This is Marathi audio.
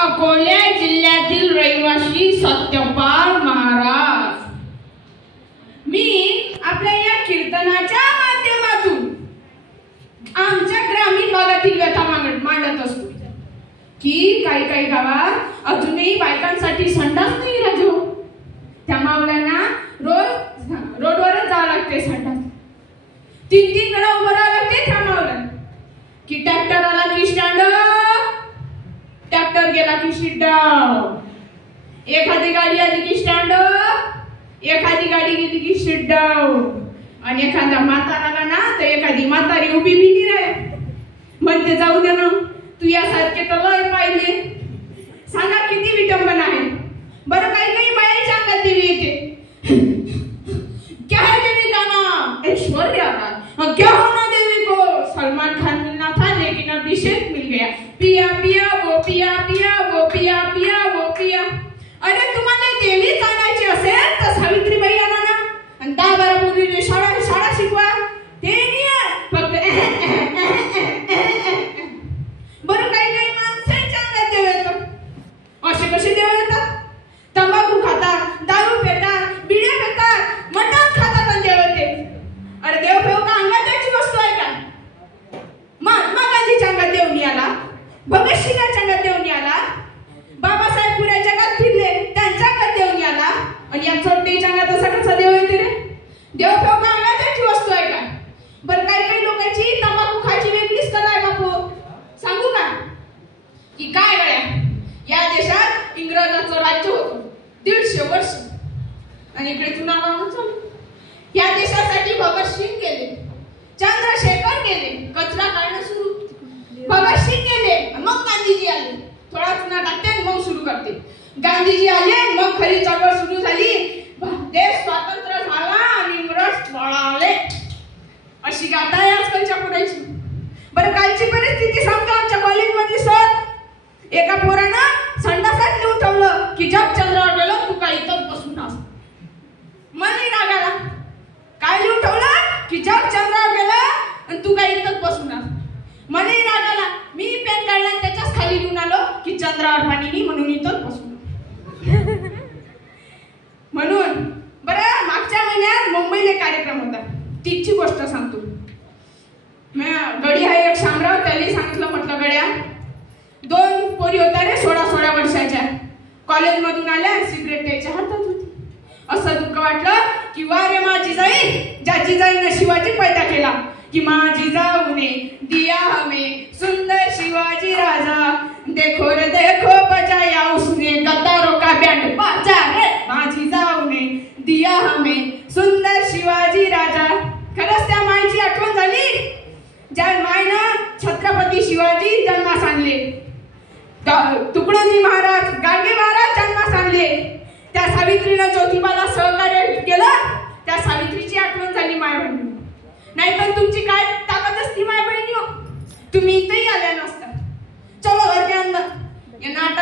अकोला जिल्ह्यातील रहिवासी सत्यपाल महाराज. मी आपल्या या कीर्तनाच्या माध्यमातून आमच्या ग्रामीण भागातील व्यथा मांडत असतो की काही गावात अजूनही बायकांसाठी संडास नाही राजो. त्या मावल्यांना रोडवरच जावं लागते संडास. 3-3 वेळा उभं राहावं लागते त्या मावल्यांना. की ट्रॅक्टर आला की स्टँड, ट्रॅक्टर गेला की सीट डाऊन. एखादी गाडी आली की स्टँड, एखादी गाडी गेली की सीट डाऊन. आणि एखादा म्हातारा आला ना तर एखादी म्हातारी उभी बिनी रे म्हणते जाऊ दे ना तू यासारखे तर लय पाहिले. सांगा किती विटंबना आहे. बरं काही बायांच्या अंगात देवी येते. क्या है देवी का नाम? ऐश्वर्या राय. क्या होना देवी को? सलमान खान मिलना था लेकिन अभिषेक मिल गया. पिया पिया वो पिया पिया वो पिया पिया वो पिया. अरे तुम्हाला देवी जाणायची असेल तर सावित्रीबाई आणा ना आणि 10-12 मुलींनी शाळा शिकवा. ते नाही फक्त बरं काही माणसांच्या अंगात देव येतं. असे कसे देव येतात? तंबाखू खातात, दारू पितात, बिड्या पितात, मटण खातात आणि देव येते. अरे देव फेव का अंगात वस्तू आहे का? महात्मा गांधीच्या अंगात देव नाही आला, भगतसिंगाच्या अंगात देव नाही आला, बाबासाहेब पुऱ्या जगात फिरले त्यांच्या अंगात देव नाही आला आणि या चोरटेच्या अंगात असा कसा देव येते रे? देव फेव का अंगात वस्तू आहे का? बरं काही लोकांची तंबाखू खायची वेगळीच कला आहे बापू. सांगू का की काय गळ्या या देशात इंग्रजांचं राज्य होतं 150 वर्ष आणि इकडे चुना लावून चालू. या देशासाठी भगतसिंग गेले, चंद्रशेखर गेले, कचरा काढणं सुरू. भगतसिंग गेले मग गांधीजी आले. थोडा चुना टाकते मग सुरू करते. गांधीजी आले मग खरी चळवळ सुरू झाली. देश स्वातंत्र्य झाला आणि इंग्रज पळाले. अशी गाथा आहे आजकालच्या पुढायची. बरं कालची परिस्थिती सांगतो आमच्या कॉलेजमधली सर. एका पोरानं संडासात लिहून ठेवलं की जग चंद्रावर गेलो तू काय इथंच बसून अस. मला राग आला. काय लिहून ठेवलं की जग चंद्रावर गेलं आणि तू काय इथंच बसून अस. मला राग आला. मी पेन काढला आणि त्याच्याच खाली लिहून आलो की चंद्रावर पाणी नाही म्हणून इथंच बसून. म्हणून बरं मागच्या महिन्यात मुंबईला कार्यक्रम होता. तिची गोष्ट सांगतो. गडी आहे एक शामराव, त्याने सांगितलं म्हटलं गड्या 2 पोरी होत्या रे 16 वर्षाच्या. कॉलेजमधून आल्या सिगरेट त्याच्या हातात होती. असं दुःख वाटलं की वा रे माझी जाई ज्याची जाईनं शिवाजी पैदा केला की माझी जाऊने दिया हमें सुंदर शिवाजी राजा. देखो रे देखो बजाया उसने गद्दारों का बैंड बाजा रे माझी जाऊने दिया हमें सुंदर शिवाजी राजा. खरंच त्या मायची आठवण झाली ज्या मायनं छत्रपती शिवाजी जन्मास आणले, तुकडोजी महाराज, गाडगे महाराज जन्मास आणले. त्या सावित्रीनं ज्योतिबाला सहकार्य केलं. त्या सावित्रीची आठवण झाली माय बहिणी. नाहीतर तुमची काय ताकद असती माय बहिणी हो. तुम्ही इथे